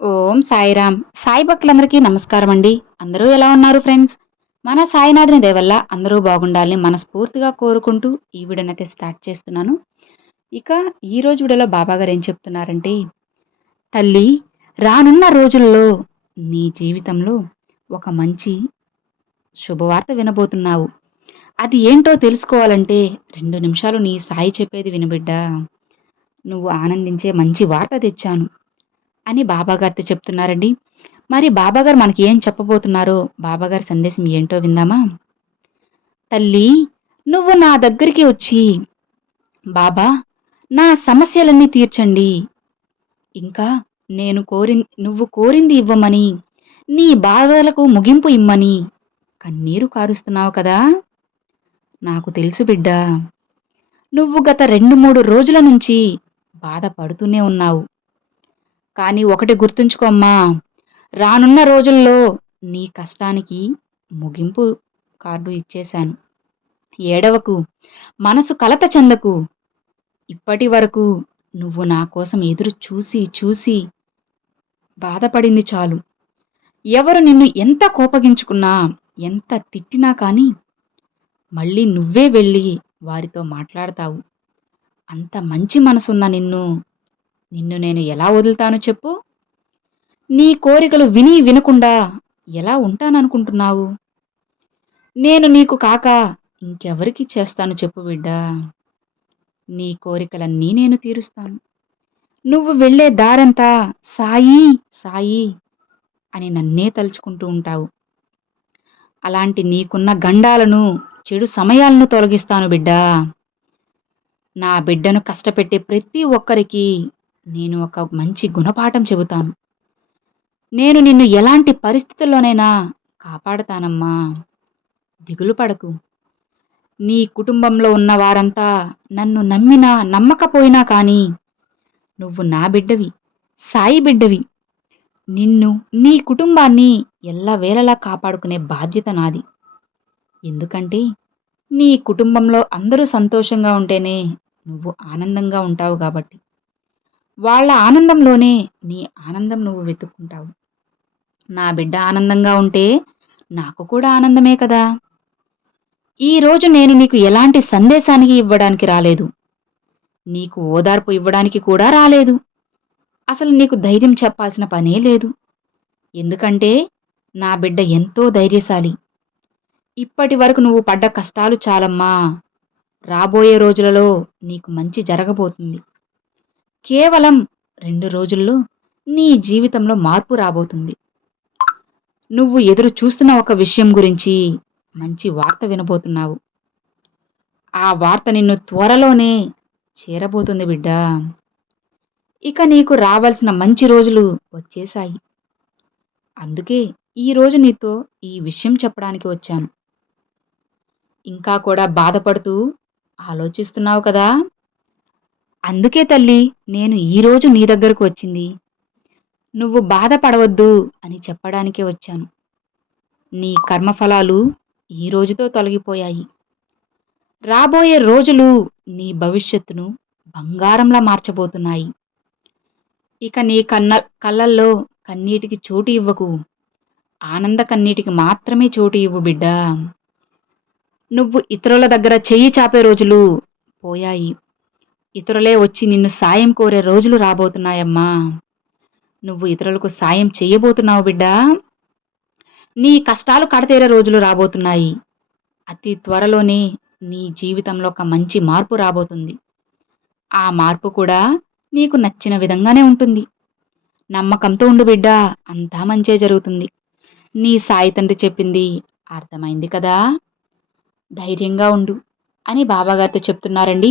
ఓం సాయిరామ్ సాయి భక్తులందరికీ నమస్కారం అండి. అందరూ ఎలా ఉన్నారు ఫ్రెండ్స్? మన సాయినాథుని దేవల్ల అందరూ బాగుండాలని మనస్ఫూర్తిగా కోరుకుంటూ ఈ వీడియోనైతే స్టార్ట్ చేస్తున్నాను. ఇక ఈ రోజు వీడియోలో బాబా గారు ఏం చెప్తున్నారంటే తల్లి రానున్న రోజుల్లో నీ జీవితంలో ఒక మంచి శుభవార్త వినబోతున్నావు. అది ఏంటో తెలుసుకోవాలంటే రెండు నిమిషాలు నీ సాయి చెప్పేది వినబిడ్డా. నువ్వు ఆనందించే మంచి వార్త తెచ్చాను. అని బాబాగారితో చెప్తున్నారండి. మరి బాబాగారు మనకి ఏం చెప్పబోతున్నారో బాబాగారి సందేశం ఏంటో విందామా? తల్లి నువ్వు నా దగ్గరికి వచ్చి బాబా నా సమస్యలన్నీ తీర్చండి. ఇంకా నేను కోరి నువ్వు కోరింది ఇవ్వమని నీ బాధలకు ముగింపు ఇమ్మని కన్నీరు కారుస్తున్నావు కదా? నాకు తెలుసు బిడ్డా నువ్వు గత రెండు మూడు రోజుల నుంచి బాధపడుతూనే ఉన్నావు. కానీ ఒకటి గుర్తుంచుకోమ్మా. రానున్న రోజుల్లో నీ కష్టానికి ముగింపు కార్డు ఇచ్చేశాను. ఏడవకు. మనసు కలత చెందకు. ఇప్పటి వరకు నువ్వు నా కోసం ఎదురు చూసి చూసి బాధపడింది చాలు. ఎవరు నిన్ను ఎంత కోపగించుకున్నా ఎంత తిట్టినా కానీ మళ్ళీ నువ్వే వెళ్ళి వారితో మాట్లాడతావు. అంత మంచి మనసున్న నిన్ను నిన్ను నేను ఎలా వదులుతాను చెప్పు. నీ కోరికలు విని వినకుండా ఎలా ఉంటాననుకుంటున్నావు? నేను నీకు కాక ఇంకెవరికి చేస్తాను చెప్పు బిడ్డా. నీ కోరికలన్నీ నేను తీరుస్తాను. నువ్వు వెళ్ళే దారంతా సాయి సాయి అని నన్నే తలుచుకుంటూ ఉంటావు. అలాంటి నీకున్న గండాలను చెడు సమయాలను తొలగిస్తాను బిడ్డా. నా బిడ్డను కష్టపెట్టే ప్రతి ఒక్కరికి నేను ఒక మంచి గుణపాఠం చెబుతాను. నేను నిన్ను ఎలాంటి పరిస్థితుల్లోనైనా కాపాడతానమ్మా. దిగులు పడకు. నీ కుటుంబంలో ఉన్న వారంతా నన్ను నమ్మినా నమ్మకపోయినా కానీ నువ్వు నా బిడ్డవి సాయి బిడ్డవి. నిన్ను నీ కుటుంబాన్ని ఎల్లవేళలా కాపాడుకునే బాధ్యత నాది. ఎందుకంటే నీ కుటుంబంలో అందరూ సంతోషంగా ఉంటేనే నువ్వు ఆనందంగా ఉంటావు కాబట్టి. వాళ్ళ ఆనందంలోనే నీ ఆనందం నువ్వు వెతుక్కుంటావు. నా బిడ్డ ఆనందంగా ఉంటే నాకు కూడా ఆనందమే కదా. ఈరోజు నేను నీకు ఎలాంటి సందేశానికి ఇవ్వడానికి రాలేదు. నీకు ఓదార్పు ఇవ్వడానికి కూడా రాలేదు. అసలు నీకు ధైర్యం చెప్పాల్సిన పనే లేదు. ఎందుకంటే నా బిడ్డ ఎంతో ధైర్యశాలి. ఇప్పటి వరకు నువ్వు పడ్డ కష్టాలు చాలమ్మా. రాబోయే రోజులలో నీకు మంచి జరగబోతుంది. కేవలం రెండు రోజుల్లో నీ జీవితంలో మార్పు రాబోతుంది. నువ్వు ఎదురు చూస్తున్న ఒక విషయం గురించి మంచి వార్త వినబోతున్నావు. ఆ వార్త నిన్ను త్వరలోనే చేరబోతుంది బిడ్డా. ఇక నీకు రావాల్సిన మంచి రోజులు వచ్చేశాయి. అందుకే ఈరోజు నీతో ఈ విషయం చెప్పడానికి వచ్చాను. ఇంకా కూడా బాధపడుతూ ఆలోచిస్తున్నావు కదా? అందుకే తల్లి నేను ఈరోజు నీ దగ్గరకు వచ్చింది. నువ్వు బాధపడవద్దు అని చెప్పడానికే వచ్చాను. నీ కర్మఫలాలు ఈ రోజుతో తొలగిపోయాయి. రాబోయే రోజులు నీ భవిష్యత్తును బంగారంలా మార్చబోతున్నాయి. ఇక నీ కన్న కళ్ళల్లో కన్నీటికి చోటు ఇవ్వకు. ఆనంద కన్నీటికి మాత్రమే చోటు ఇవ్వు బిడ్డా. నువ్వు ఇతరుల దగ్గర చెయ్యి చాపే రోజులు పోయాయి. ఇతరులే వచ్చి నిన్ను సాయం కోరే రోజులు రాబోతున్నాయమ్మా. నువ్వు ఇతరులకు సాయం చెయ్యబోతున్నావు బిడ్డా. నీ కష్టాలు కడతేరే రోజులు రాబోతున్నాయి. అతి త్వరలోనే నీ జీవితంలో ఒక మంచి మార్పు రాబోతుంది. ఆ మార్పు కూడా నీకు నచ్చిన విధంగానే ఉంటుంది. నమ్మకంతో ఉండు బిడ్డా అంతా మంచే జరుగుతుంది. నీ సాయి తండ్రి చెప్పింది అర్థమైంది కదా? ధైర్యంగా ఉండు అని బాబాగారితో చెప్తున్నారండి.